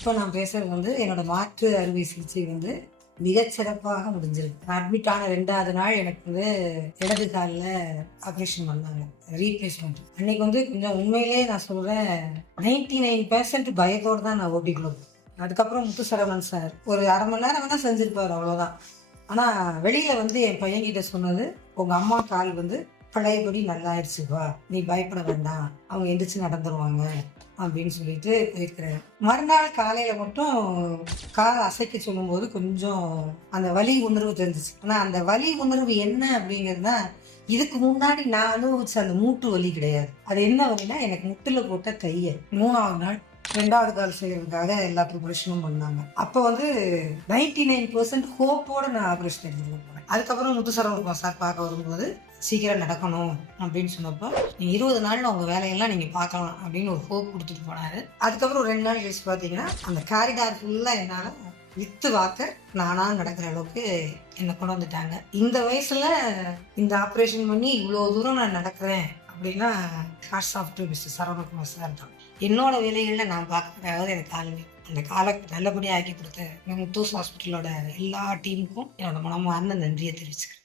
இப்போ நான் பேசுறது வந்து என்னோட மாற்று அறுவை சிகிச்சை வந்து மிகச்சிறப்பாக முடிஞ்சிருக்கு. நான் அட்மிட் ஆன 2வது நாள் எனக்கு வந்து இடது காலில் ஆப்ரேஷன் பண்ணாங்க, ரீப்ளேஸ்மெண்ட். அன்னைக்கு வந்து கொஞ்சம் உண்மையிலே நான் சொல்கிறேன் 99% பயத்தோடு தான் நான் ஓபிக்குள்ள போனேன். அதுக்கப்புறம் முத்துசரவணன் சார் ஒரு அரை மணி நேரம் வேணால் செஞ்சுருப்பார், அவ்வளோதான். ஆனால் வெளியில் வந்து என் பையன்கிட்ட சொன்னது, உங்கள் அம்மா கால் வந்து பழையபடி நல்லாயிடுச்சுப்பா, நீ பயப்பட வேண்டாம், அவங்க எந்திரிச்சு நடந்துருவாங்க அப்படின்னு சொல்லிட்டு போயிருக்கிறேன். மறுநாள் காலையில மட்டும் கால் அசைக்க சொல்லும்போது கொஞ்சம் அந்த வலி உணர்வு தெரிஞ்சிச்சு. ஆனால் அந்த வலி உணர்வு என்ன அப்படிங்கிறதுனா, இதுக்கு முன்னாடி நான் அனுபவிச்ச அந்த மூட்டு வலி கிடையாது. அது என்ன வலினா, எனக்கு முட்டில் போட்ட தையல் 3வது நாள் 2வது கால் செய்யறதுக்காக எல்லா ப்ரிப்பரேஷனும் பண்ணாங்க. அப்போ வந்து 99% ஹோப்போட நான் ஆப்ரேஷன் எடுத்துட்டு போனேன். அதுக்கப்புறம் முத்துசரவணன் சார் பார்க்க வரும்போது, சீக்கிரம் நடக்கணும் அப்படின்னு சொன்னப்போ, நீங்கள் 20 நாளில் உங்கள் வேலையெல்லாம் நீங்கள் பார்க்கலாம் அப்படின்னு ஒரு ஹோப் கொடுத்துட்டு போனார். அதுக்கப்புறம் 2 நாள் கழிச்சு பார்த்தீங்கன்னா, அந்த காரிடார் ஃபுல்லாக என்னால் வித்து வாக்க நானாக நடக்கிற அளவுக்கு என்னை கொண்டு வந்துட்டாங்க. இந்த வயசில் இந்த ஆப்ரேஷன் பண்ணி இவ்வளோ தூரம் நான் நடக்கிறேன் அப்படின்னா hats off to mister Saravanakumar sir தான். என்னோட வேலைகளில் நான் பார்க்கறதாவது எனக்கு காலமே. அந்த காலை நல்லபடியாக ஆக்கி கொடுத்த முத்தூஸ் ஹாஸ்பிட்டலோட எல்லா டீமுக்கும் என்னோட மனமார்ந்த நன்றியை தெரிவிச்சுக்கிறேன்.